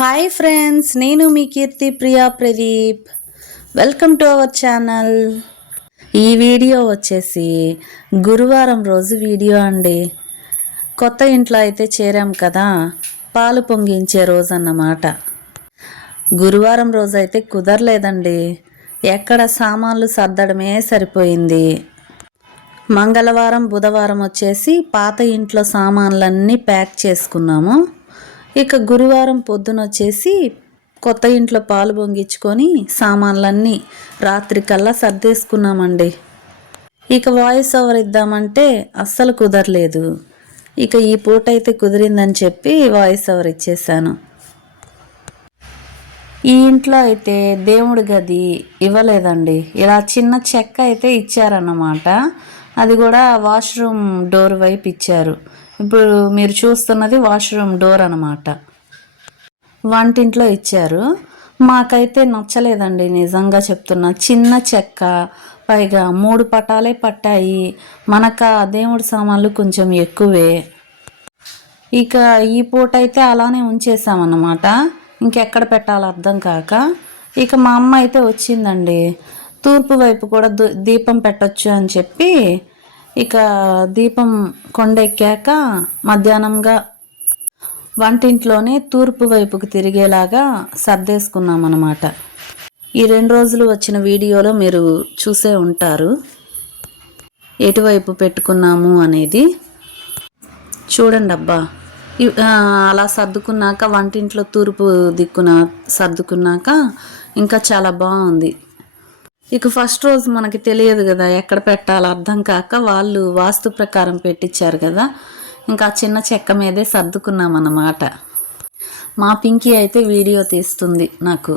Hi friends నేను మీ Keerthi Priya Pradeep. Welcome to our channel ఈ video వచ్చేసి గురువారం రోజు వీడియో అండి. కొత్త ఇంట్లో అయితే చేరాం కదా పాలు పొంగించే రోజు అన్నమాట గురువారం రోజు అయితే కుదరలేదండి. ఎక్కడ సామాన్లు సర్దడమే సరిపోయింది. మంగళవారం బుధవారం వచ్చేసి పాత ఇంట్లో సామాన్లన్నీ ప్యాక్ చేసుకున్నాము. ఇక గురువారం పొద్దున వచ్చేసి కొత్త ఇంట్లో పాలు పొంగించుకొని సామాన్లన్నీ రాత్రి కల్లా సర్దేసుకున్నామండి. ఇక వాయిస్ ఓవర్ ఇద్దామంటే అస్సలు కుదరలేదు. ఇక ఈ పూట అయితే కుదిరిందని చెప్పి వాయిస్ ఓవర్ ఇచ్చేసాను. ఈ ఇంట్లో అయితే దేవుడి గది ఇవ్వలేదండి. ఇలా చిన్న చెక్క అయితే ఇచ్చారన్నమాట. అది కూడా వాష్రూమ్ డోర్ వైపు ఇచ్చారు. ఇప్పుడు మీరు చూస్తున్నది వాష్రూమ్ డోర్ అన్నమాట. వంటింట్లో ఇచ్చారు. మాకైతే నచ్చలేదండి నిజంగా చెప్తున్నా. చిన్న చెక్క పైగా మూడు పటాలే పట్టాయి. మనక దేవుడి సామాన్లు కొంచెం ఎక్కువే. ఇక ఈ పూట అయితే అలానే ఉంచేసామన్నమాట. ఇంకెక్కడ పెట్టాలో అర్థం కాక. ఇక మా అమ్మ అయితే వచ్చిందండి. తూర్పు వైపు కూడా దీపం పెట్టొచ్చు అని చెప్పి ఇక దీపం కొండెక్కాక మధ్యాహ్నంగా వంటింట్లోనే తూర్పు వైపుకు తిరిగేలాగా సర్దేసుకున్నాం అన్నమాట ఈ రెండు రోజులు వచ్చిన వీడియోలో మీరు చూసే ఉంటారు. ఎటువైపు పెట్టుకున్నాము అనేది చూడండి అబ్బా. అలా సర్దుకున్నాక వంటింట్లో తూర్పు దిక్కున సర్దుకున్నాక ఇంకా చాలా బాగుంది. ఇక ఫస్ట్ రోజు మనకి తెలియదు కదా ఎక్కడ పెట్టాలో అర్థం కాక వాళ్ళు వాస్తు ప్రకారం పెట్టించారు కదా. ఇంకా చిన్న చెక్క మీదే సర్దుకున్నాం అన్నమాట మా పింకీ అయితే వీడియో తీస్తుంది నాకు.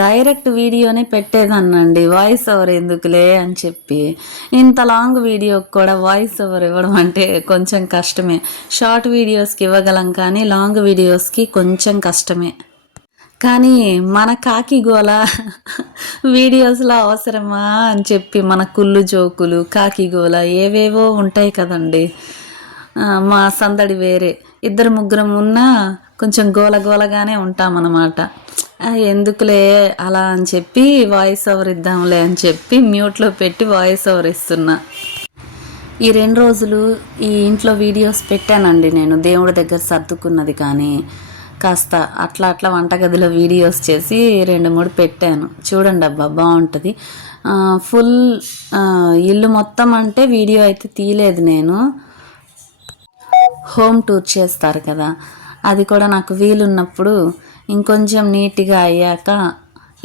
డైరెక్ట్ వీడియోనే పెట్టేదన్నండి వాయిస్ ఓవర్ ఎందుకులే అని చెప్పి. ఇంత లాంగ్ వీడియోకి కూడా వాయిస్ ఓవర్ ఇవ్వడం అంటే కొంచెం కష్టమే. షార్ట్ వీడియోస్కి ఇవ్వగలం కానీ లాంగ్ వీడియోస్కి కొంచెం కష్టమే. కానీ మన కాకి గోల వీడియోస్లో అవసరమా అని చెప్పి మన కుళ్ళు జోకులు కాకి గోల ఏవేవో ఉంటాయి కదండి. మా సందడి వేరే. ఇద్దరు ముగ్గురం ఉన్నా కొంచెం గోల గోలగానే ఉంటామన్నమాట. ఎందుకులే అలా అని చెప్పి వాయిస్ ఓవర్ ఇద్దాంలే అని చెప్పి మ్యూట్లో పెట్టి వాయిస్ ఓవర్ ఇస్తున్నా. ఈ రెండు రోజులు ఈ ఇంట్లో వీడియోస్ పెట్టానండి నేను. దేవుడి దగ్గర సర్దుకున్నది కానీ కాస్త అట్లా అట్లా వంటగదిలో వీడియోస్ చేసి రెండు మూడు పెట్టాను. చూడండి అబ్బా బాగుంటుంది. ఫుల్ ఇల్లు మొత్తం అంటే వీడియో అయితే తీయలేదు నేను. హోమ్ టూర్ చేస్తారు కదా అది కూడా నాకు వీలున్నప్పుడు ఇంకొంచెం నీట్గా అయ్యాక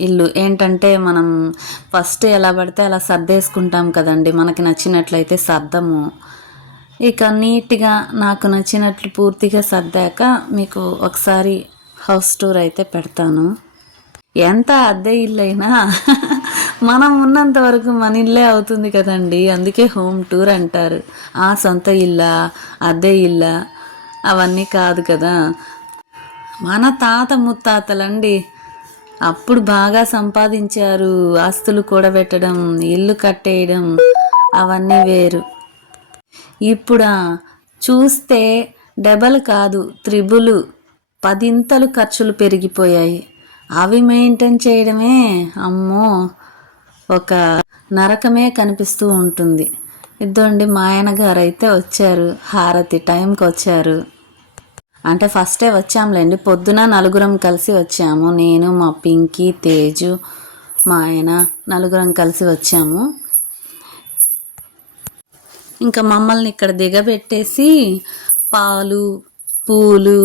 ఇల్లు. ఏంటంటే మనం ఫస్ట్ ఎలా పడితే అలా సర్దేసుకుంటాం కదండి మనకి నచ్చినట్లయితే సర్దము. ఇక నీట్గా నాకు నచ్చినట్లు పూర్తిగా సర్దాక మీకు ఒకసారి హౌస్ టూర్ అయితే పెడతాను. ఎంత అద్దె ఇల్లైనా మనం ఉన్నంత వరకు మన ఇల్లే అవుతుంది కదండి. అందుకే హోమ్ టూర్ అంటారు. ఆ సొంత ఇల్లా అద్దె ఇల్లా అవన్నీ కాదు కదా. మన తాత ముత్తాతలండి అప్పుడు బాగా సంపాదించారు. ఆస్తులు కూడబెట్టడం ఇల్లు కట్టేయడం అవన్నీ వేరు. ఇప్పుడా? చూస్తే డబల్ కాదు త్రిబులు. పదింతలు ఖర్చులు పెరిగిపోయాయి. అవి మెయింటైన్ చేయడమే అమ్మో! ఒక నరకమే కనిపిస్తూ ఉంటుంది. ఇద్దండి మా ఆయన గారు అయితే వచ్చారు. హారతి టైంకి వచ్చారు. అంటే ఫస్టే వచ్చాంలేండి. పొద్దున నలుగురం కలిసి వచ్చాము. నేను మా పింకీ తేజు మా ఆయన నలుగురం కలిసి వచ్చాము. ఇంకా మమ్మల్ని ఇక్కడ దిగబెట్టేసి పాలు పూలు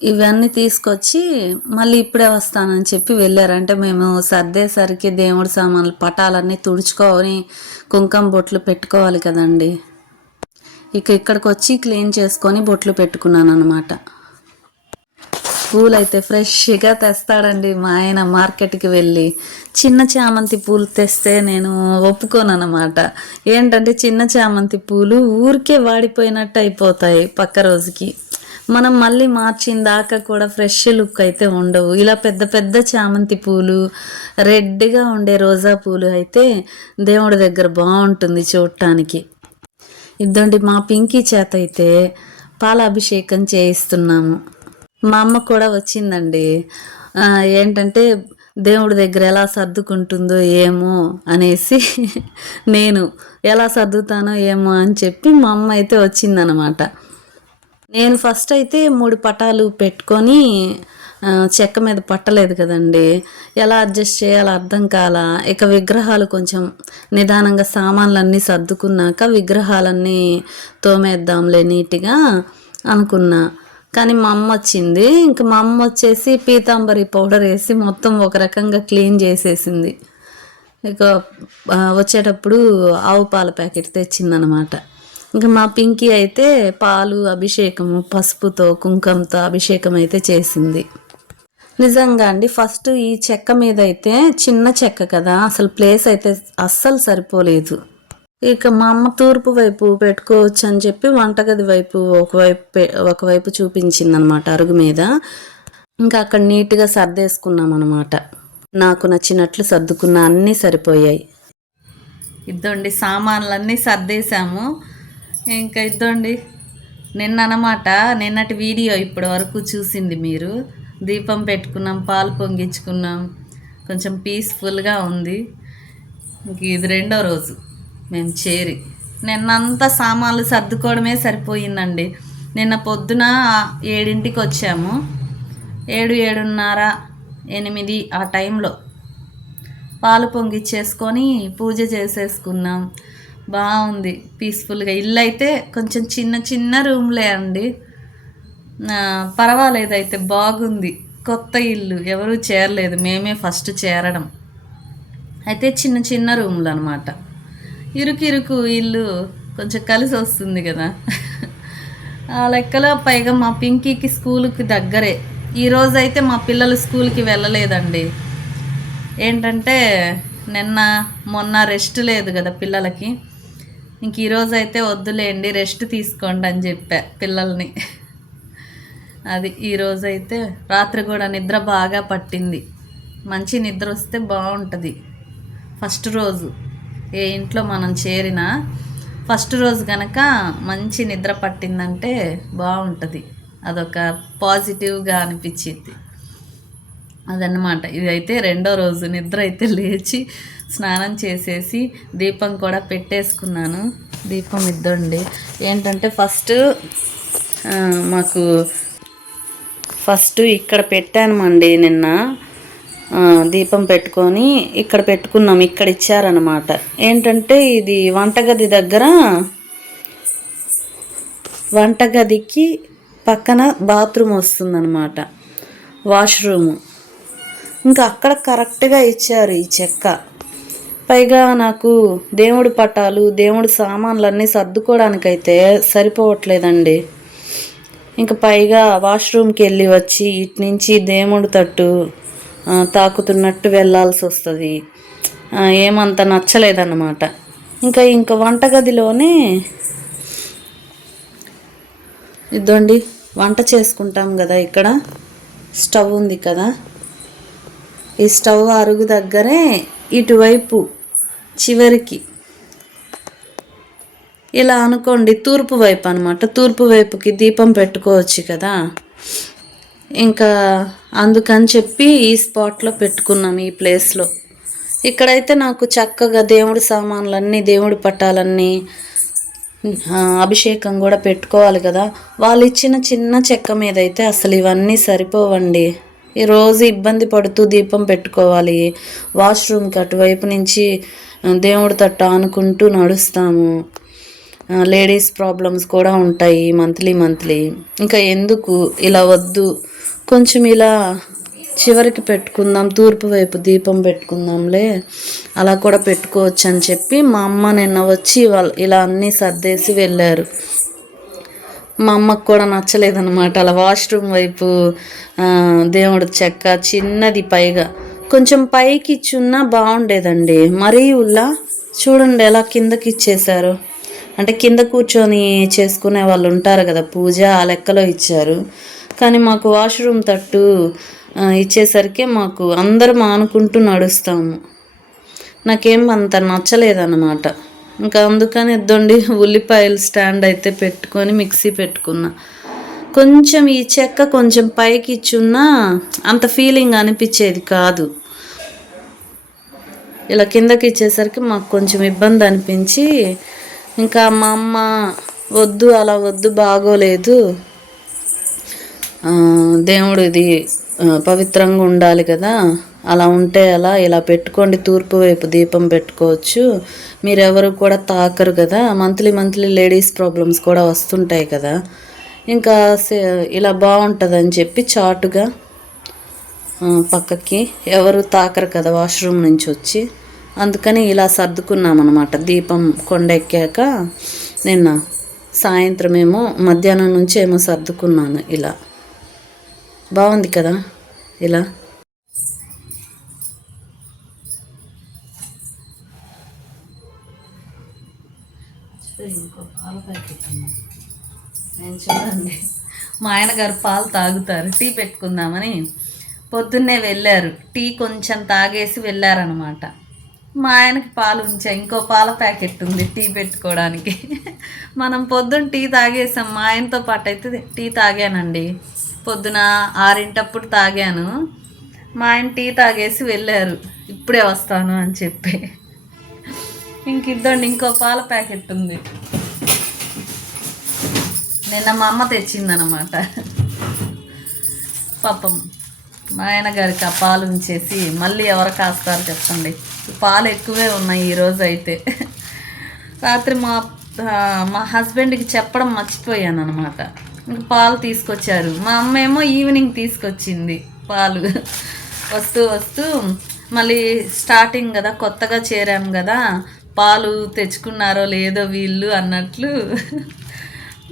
ఇవన్నీ తీసుకొచ్చి మళ్ళీ ఇప్పుడే వస్తానని చెప్పి వెళ్ళారు అంటే మేము సర్దేసరికి దేవుడి సామాన్లు పటాలన్నీ తుడుచుకొని కుంకుమ బొట్లు పెట్టుకోవాలి కదండి. ఇక ఇక్కడికి వచ్చి క్లీన్ చేసుకొని బొట్లు పెట్టుకున్నాను అనమాట పూలు అయితే ఫ్రెష్గా తెస్తాడండి మా ఆయన మార్కెట్కి వెళ్ళి. చిన్న చామంతి పూలు తెస్తే నేను ఒప్పుకోను అనమాట ఏంటంటే చిన్న చామంతి పూలు ఊరికే వాడిపోయినట్టు అయిపోతాయి పక్క రోజుకి. మనం మళ్ళీ మార్చిన దాకా కూడా ఫ్రెష్ లుక్ అయితే ఉండవు. ఇలా పెద్ద పెద్ద చామంతి పూలు రెడ్గా ఉండే రోజా పూలు అయితే దేవుడి దగ్గర బాగుంటుంది చూడటానికి. ఇదండి మా పింకీ చేత అయితే పాలాభిషేకం చేయిస్తున్నాము. మా అమ్మ కూడా వచ్చిందండి. ఏంటంటే దేవుడి దగ్గర ఎలా సర్దుకుంటుందో ఏమో అనేసి నేను ఎలా సర్దుతానో ఏమో అని చెప్పి మా అమ్మ అయితే వచ్చిందనమాట. నేను ఫస్ట్ అయితే మూడు పటాలు పెట్టుకొని చెక్క మీద పట్టలేదు కదండి. ఎలా అడ్జస్ట్ చేయాలో అర్థం కాల. ఇక విగ్రహాలు కొంచెం నిదానంగా సామాన్లన్నీ సర్దుకున్నాక విగ్రహాలన్నీ తోమేద్దాంలే నీట్గా అనుకున్నా. కానీ మా అమ్మ వచ్చింది. ఇంకా మా అమ్మ వచ్చేసి పీతాంబరి పౌడర్ వేసి మొత్తం ఒక రకంగా క్లీన్ చేసేసింది. ఇక వచ్చేటప్పుడు ఆవు పాల ప్యాకెట్ తెచ్చిందనమాట. ఇంకా మా పింకీ అయితే పాలు అభిషేకము పసుపుతో కుంకంతో అభిషేకం అయితే చేసింది. నిజంగా అండి ఫస్ట్ ఈ చెక్క మీద అయితే చిన్న చెక్క కదా అసలు ప్లేస్ అయితే అస్సలు సరిపోలేదు. ఇక మా అమ్మ తూర్పు వైపు పెట్టుకోవచ్చు అని చెప్పి వంటగది వైపు ఒకవైపు ఒకవైపు చూపించింది అనమాట అరుగు మీద. ఇంకా అక్కడ నీట్గా సర్దేసుకున్నాం అనమాట నాకు నచ్చినట్లు సర్దుకున్న అన్నీ సరిపోయాయి. ఇద్దండి సామాన్లన్నీ సర్దేశాము. ఇంకా ఇద్దండి నిన్న అనమాట నిన్నటి వీడియో ఇప్పటి వరకు చూసింది మీరు. దీపం పెట్టుకున్నాం పాలు పొంగించుకున్నాం. కొంచెం పీస్ఫుల్గా ఉంది. ఇంక ఇది రెండో రోజు. మేము చేరి. నిన్నంతా సామాన్లు సర్దుకోవడమే సరిపోయిందండి. నిన్న పొద్దున ఏడింటికి వచ్చాము. ఏడు ఏడున్నర ఎనిమిది ఆ టైంలో పాలు పొంగిచ్చేసుకొని పూజ చేసేసుకున్నాం. బాగుంది. పీస్ఫుల్గా. ఇల్లు అయితే కొంచెం చిన్న చిన్న రూమ్లే అండి. పర్వాలేదు అయితే బాగుంది. కొత్త ఇల్లు. ఎవరూ చేరలేదు. మేమే ఫస్ట్ చేరడం. అయితే చిన్న చిన్న రూమ్లు అనమాట ఇరుకు ఇరుకు ఇల్లు కొంచెం కలిసి వస్తుంది కదా. ఆ లెక్కలో పైగా మా పింకీకి స్కూల్కి దగ్గరే. ఈరోజు అయితే మా పిల్లలు స్కూల్కి వెళ్ళలేదండి. ఏంటంటే నిన్న మొన్న రెస్ట్ లేదు కదా పిల్లలకి. ఇంక ఈరోజు అయితే వద్దులేండి రెస్ట్ తీసుకోండి అని చెప్పా పిల్లల్ని. అది ఈరోజు అయితే రాత్రి కూడా నిద్ర బాగా పట్టింది. మంచి నిద్ర వస్తే బాగుంటుంది. ఫస్ట్ రోజు. ఏ ఇంట్లో మనం చేరినా ఫస్ట్ రోజు కనుక మంచి నిద్ర పట్టిందంటే బాగుంటుంది. అదొక పాజిటివ్గా అనిపించింది అదన్నమాట. ఇదైతే రెండో రోజు నిద్ర అయితే లేచి స్నానం చేసేసి దీపం కూడా పెట్టేసుకున్నాను. దీపం ఇద్దండి. ఏంటంటే ఫస్ట్ మాకు ఫస్ట్ ఇక్కడ పెట్టానమండి నిన్న. దీపం పెట్టుకొని ఇక్కడ పెట్టుకున్నాం ఇక్కడ ఇచ్చారనమాట ఏంటంటే ఇది వంటగది దగ్గర వంటగదికి పక్కన బాత్రూమ్ వస్తుందన్నమాట. వాష్రూము. ఇంకా అక్కడ కరెక్ట్గా ఇచ్చారు ఈ చెక్క. పైగా నాకు దేవుడి పటాలు దేవుడి సామాన్లన్నీ సర్దుకోవడానికైతే సరిపోవట్లేదండి. ఇంకా పైగా వాష్రూమ్కి వెళ్ళి వచ్చి ఇటు నుంచి దేవుడి తట్టు తాకుతున్నట్టు వెళ్ళాల్సి వస్తుంది. ఏమంత నచ్చలేదన్నమాట. ఇంకా ఇంకా వంటగదిలోనే ఇద్దండి వంట చేసుకుంటాం కదా ఇక్కడ. స్టవ్ ఉంది కదా. ఈ స్టవ్ అరుగు దగ్గరే ఇటువైపు చివరికి ఇలా అనుకోండి తూర్పు వైపు అనమాట తూర్పు వైపుకి దీపం పెట్టుకోవచ్చు కదా. ఇంకా అందుకని చెప్పి ఈ స్పాట్లో పెట్టుకున్నాం ఈ ప్లేస్లో ఇక్కడైతే నాకు చక్కగా దేవుడి సామాన్లన్నీ దేవుడి పట్టాలన్నీ అభిషేకం కూడా పెట్టుకోవాలి కదా. వాళ్ళు ఇచ్చిన చిన్న చెక్క మీద అయితే అసలు ఇవన్నీ సరిపోవండి. ఈ రోజు ఇబ్బంది పడుతూ దీపం పెట్టుకోవాలి. వాష్రూమ్కి అటువైపు నుంచి దేవుడి తట్ట ఆనుకుంటూ నడుస్తాము. లేడీస్ ప్రాబ్లమ్స్ కూడా ఉంటాయి మంత్లీ మంత్లీ. ఇంకా ఎందుకు? ఇలా వద్దు. కొంచెం ఇలా చివరికి పెట్టుకుందాం తూర్పు వైపు దీపం పెట్టుకుందాంలే. అలా కూడా పెట్టుకోవచ్చు అని చెప్పి మా అమ్మ నిన్న వచ్చి వాళ్ళు ఇలా అన్నీ సర్దేసి వెళ్ళారు. మా అమ్మకు కూడా నచ్చలేదన్నమాట. అలా వాష్రూమ్ వైపు దేవుడు చెక్క చిన్నది పైగా. కొంచెం పైకి ఇచ్చున్నా బాగుండేదండి. మరీ ఉల్లా చూడండి ఎలా కిందకి ఇచ్చేశారు. అంటే కింద కూర్చొని చేసుకునే వాళ్ళు ఉంటారు కదా పూజ ఆ లెక్కలో ఇచ్చారు. కానీ మాకు వాష్రూమ్ తట్టు ఇచ్చేసరికి మాకు అందరం ఆనుకుంటూ నడుస్తాము. నాకేం అంత నచ్చలేదన్నమాట. ఇంకా అందుకని ఎద్దండి ఉల్లిపాయలు స్టాండ్ అయితే పెట్టుకొని మిక్సీ పెట్టుకున్నా. కొంచెం ఈ చెక్క కొంచెం పైకి ఇచ్చున్నా అంత ఫీలింగ్ అనిపించేది కాదు. ఇలా కిందకి ఇచ్చేసరికి మాకు కొంచెం ఇబ్బంది అనిపించి ఇంకా మా అమ్మ వద్దు అలా వద్దు బాగోలేదు. దేవుడిది దేవుడు ఇది పవిత్రంగా ఉండాలి కదా. అలా ఉంటే అలా ఇలా పెట్టుకోండి తూర్పు వైపు దీపం పెట్టుకోవచ్చు. మీరెవరు కూడా తాకరు కదా. మంత్లీ మంత్లీ లేడీస్ ప్రాబ్లమ్స్ కూడా వస్తుంటాయి కదా. ఇంకా సే- ఇలా బాగుంటుందని చెప్పి చాటుగా పక్కకి ఎవరు తాకరు కదా వాష్రూమ్ నుంచి వచ్చి. అందుకని ఇలా సర్దుకున్నాం అనమాట దీపం కొండెక్కాక నిన్న సాయంత్రం ఏమో మధ్యాహ్నం నుంచి ఏమో సర్దుకున్నాను ఇలా. బాగుంది కదా? ఇలా. ఇంకో పాల ప్యాకెట్ నేను చూడండి. మా ఆయన గారు పాలు తాగుతారు. టీ పెట్టుకుందామని పొద్దున్నే వెళ్ళారు. టీ కొంచెం తాగేసి వెళ్ళారనమాట మా ఆయనకి పాలు ఉంచా ఇంకో పాల ప్యాకెట్ ఉంది టీ పెట్టుకోవడానికి. మనం పొద్దున్న టీ తాగేసాం. మా ఆయనతో పాటు అయితే టీ తాగానండి. పొద్దున ఆరింటప్పుడు తాగాను. మా ఆయన టీ తాగేసి వెళ్ళారు. ఇప్పుడే వస్తాను అని చెప్పి. ఇంక ఇద్దండి ఇంకో పాల ప్యాకెట్ ఉంది. నిన్న మా అమ్మ తెచ్చిందనమాట పాపం మా ఆయన గారికి ఆ పాలు ఉంచేసి మళ్ళీ ఎవరు కాస్తారు చెప్పండి. పాలు ఎక్కువే ఉన్నాయి ఈరోజు అయితే. రాత్రి మా మా హస్బెండ్కి చెప్పడం మర్చిపోయాను అనమాట పాలు తీసుకొచ్చారు. మా అమ్మ ఏమో ఈవినింగ్ తీసుకొచ్చింది పాలు. వస్తూ వస్తూ మళ్ళీ స్టార్టింగ్ కదా కొత్తగా చేరాం కదా పాలు తెచ్చుకున్నారో లేదో వీళ్ళు అన్నట్లు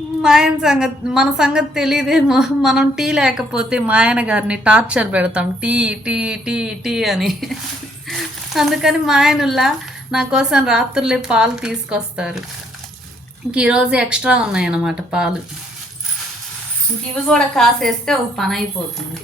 మా ఆయన సంగతి మన సంగతి తెలియదేమో. మనం టీ లేకపోతే మా ఆయన గారిని టార్చర్ పెడతాం. టీ టీ టీ టీ అని. అందుకని మా ఆయనలా నా కోసం రాత్రులే పాలు తీసుకొస్తారు. ఇంక ఈరోజు ఎక్స్ట్రా ఉన్నాయన్నమాట పాలు. ఇంక ఇవి కూడా కాసేస్తే ఒక పని అయిపోతుంది.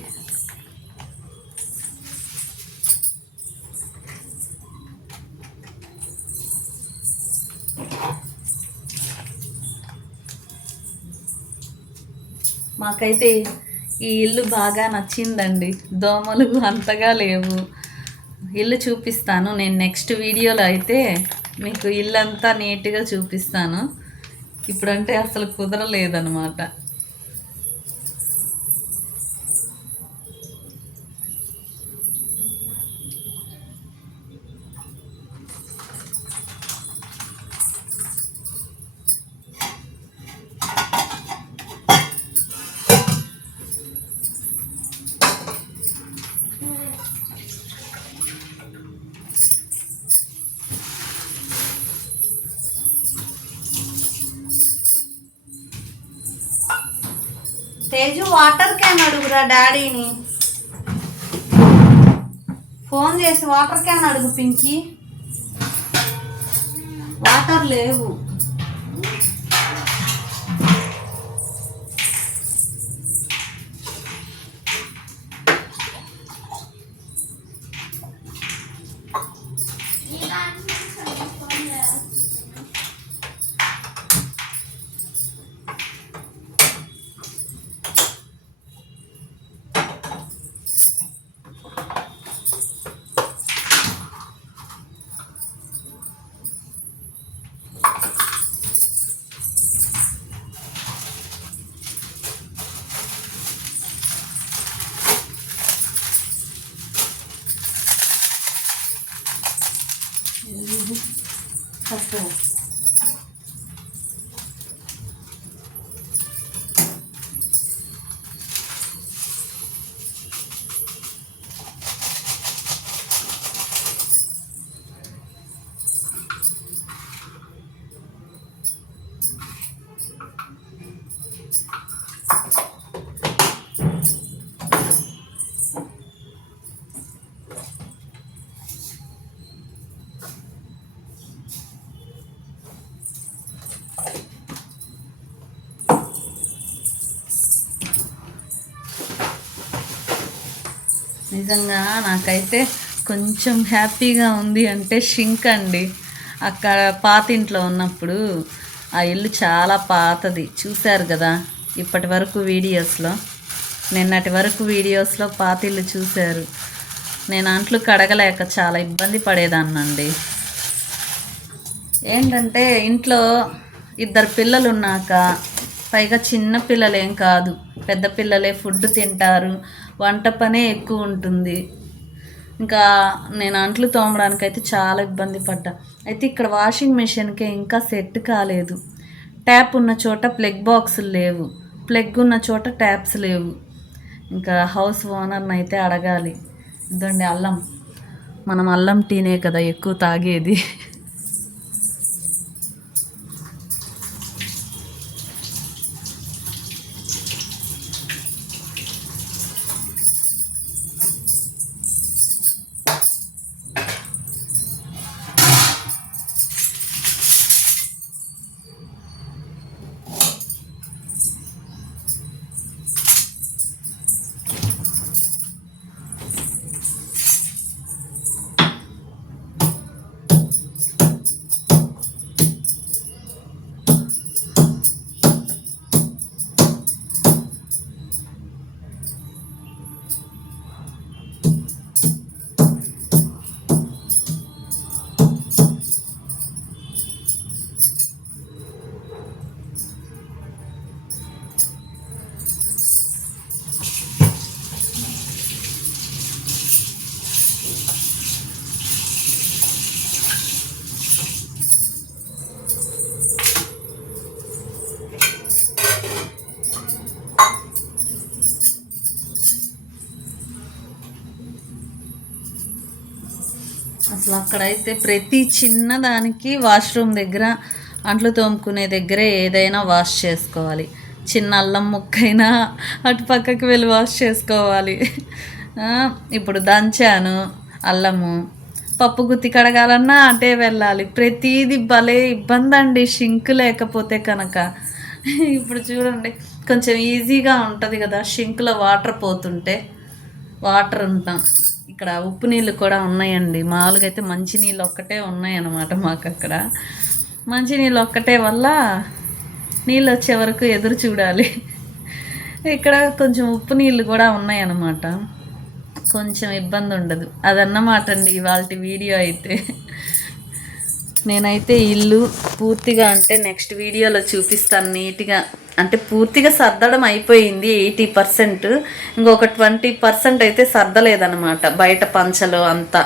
మాకైతే ఈ ఇల్లు బాగా నచ్చిందండి. దోమలు అంతగా లేవు. ఇల్లు చూపిస్తాను. నేను నెక్స్ట్ వీడియోలో అయితే మీకు ఇల్లు అంతా నీట్గా చూపిస్తాను. ఇప్పుడంటే అసలు కుదరలేదనమాట తేజు వాటర్ క్యాన్ అడుగురా డాడీని. ఫోన్ చేసి వాటర్ క్యాన్ అడుగు పింకి. వాటర్ లేవు. నిజంగా నాకైతే కొంచెం హ్యాపీగా ఉంది అంటే షింక్ అండి. అక్కడ పాత ఇంట్లో ఉన్నప్పుడు ఆ ఇల్లు చాలా పాతది. చూశారు కదా ఇప్పటి వరకు వీడియోస్లో. నిన్నటి వరకు వీడియోస్లో పాత ఇల్లు చూశారు. నేను అంట్లు కడగలేక చాలా ఇబ్బంది పడేదాన్నండి. ఏంటంటే ఇంట్లో ఇద్దరు పిల్లలు ఉన్నాక పైగా చిన్న పిల్లలేం కాదు. పెద్ద పిల్లలే ఫుడ్ తింటారు. వంట పనే ఎక్కువ ఉంటుంది. ఇంకా నేను అంట్లు తోమడానికి అయితే చాలా ఇబ్బంది పడ్డా. అయితే ఇక్కడ వాషింగ్ మిషన్కే ఇంకా సెట్ కాలేదు. ట్యాప్ ఉన్న చోట ప్లగ్ బాక్సులు లేవు. ప్లగ్ ఉన్న చోట ట్యాప్స్ లేవు. ఇంకా హౌస్ ఓనర్ని అయితే అడగాలి. ఇదండి అల్లం. మనం అల్లం టీనే కదా ఎక్కువ తాగేది. అసలు అక్కడైతే ప్రతి చిన్న దానికి వాష్రూమ్ దగ్గర అంట్లు తోముకునే దగ్గరే ఏదైనా వాష్ చేసుకోవాలి. చిన్న అల్లం ముక్కైనా అటు పక్కకి వెళ్ళి వాష్ చేసుకోవాలి. ఇప్పుడు దంచాను అల్లము పప్పు గుత్తి కడగాలన్నా అటే వెళ్ళాలి. ప్రతిదీ భలే ఇబ్బంది అండి షింక్ లేకపోతే కనుక. ఇప్పుడు చూడండి కొంచెం ఈజీగా ఉంటుంది కదా షింక్లో వాటర్ పోతుంటే వాటర్ ఉంటాం ఇక్కడ ఉప్పు నీళ్ళు కూడా ఉన్నాయండి. మామూలుగా అయితే మంచి నీళ్ళు ఒక్కటే ఉన్నాయన్నమాట మాకు అక్కడ మంచి నీళ్ళు ఒక్కటే వల్ల నీళ్ళు వచ్చే వరకు ఎదురు చూడాలి. ఇక్కడ కొంచెం ఉప్పు నీళ్ళు కూడా ఉన్నాయన్నమాట. కొంచెం ఇబ్బంది ఉండదు అదన్నమాట అండి ఇవాళ వీడియో అయితే. నేనైతే ఇల్లు పూర్తిగా అంటే నెక్స్ట్ వీడియోలో చూపిస్తాను నీట్గా. అంటే పూర్తిగా సర్దడం అయిపోయింది ఎయిటీ పర్సెంట్. ఇంకొక ట్వంటీ పర్సెంట్ అయితే సర్దలేదనమాట బయట పంచలు అంతా.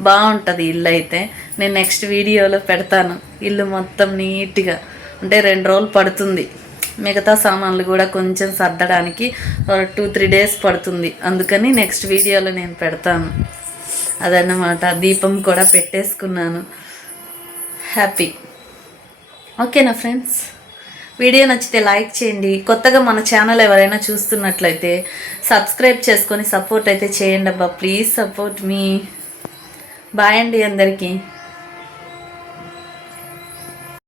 బాగుంటుంది ఇల్లు అయితే. నేను నెక్స్ట్ వీడియోలో పెడతాను. ఇల్లు మొత్తం నీట్గా. అంటే రెండు రోజులు పడుతుంది. మిగతా సామాన్లు కూడా కొంచెం సర్దడానికి టూ త్రీ డేస్ పడుతుంది. అందుకని నెక్స్ట్ వీడియోలో నేను పెడతాను. అదన్నమాట. దీపం కూడా పెట్టేసుకున్నాను. హ్యాపీ. ఓకేనా ఫ్రెండ్స్? వీడియో నచ్చితే లైక్ చేయండి. కొత్తగా మన ఛానల్ ఎవరైనా చూస్తున్నట్లయితే సబ్స్క్రైబ్ చేసుకొని సపోర్ట్ అయితే చేయండి అబ్బా. Please support me. బాయ్ అండి అందరికీ.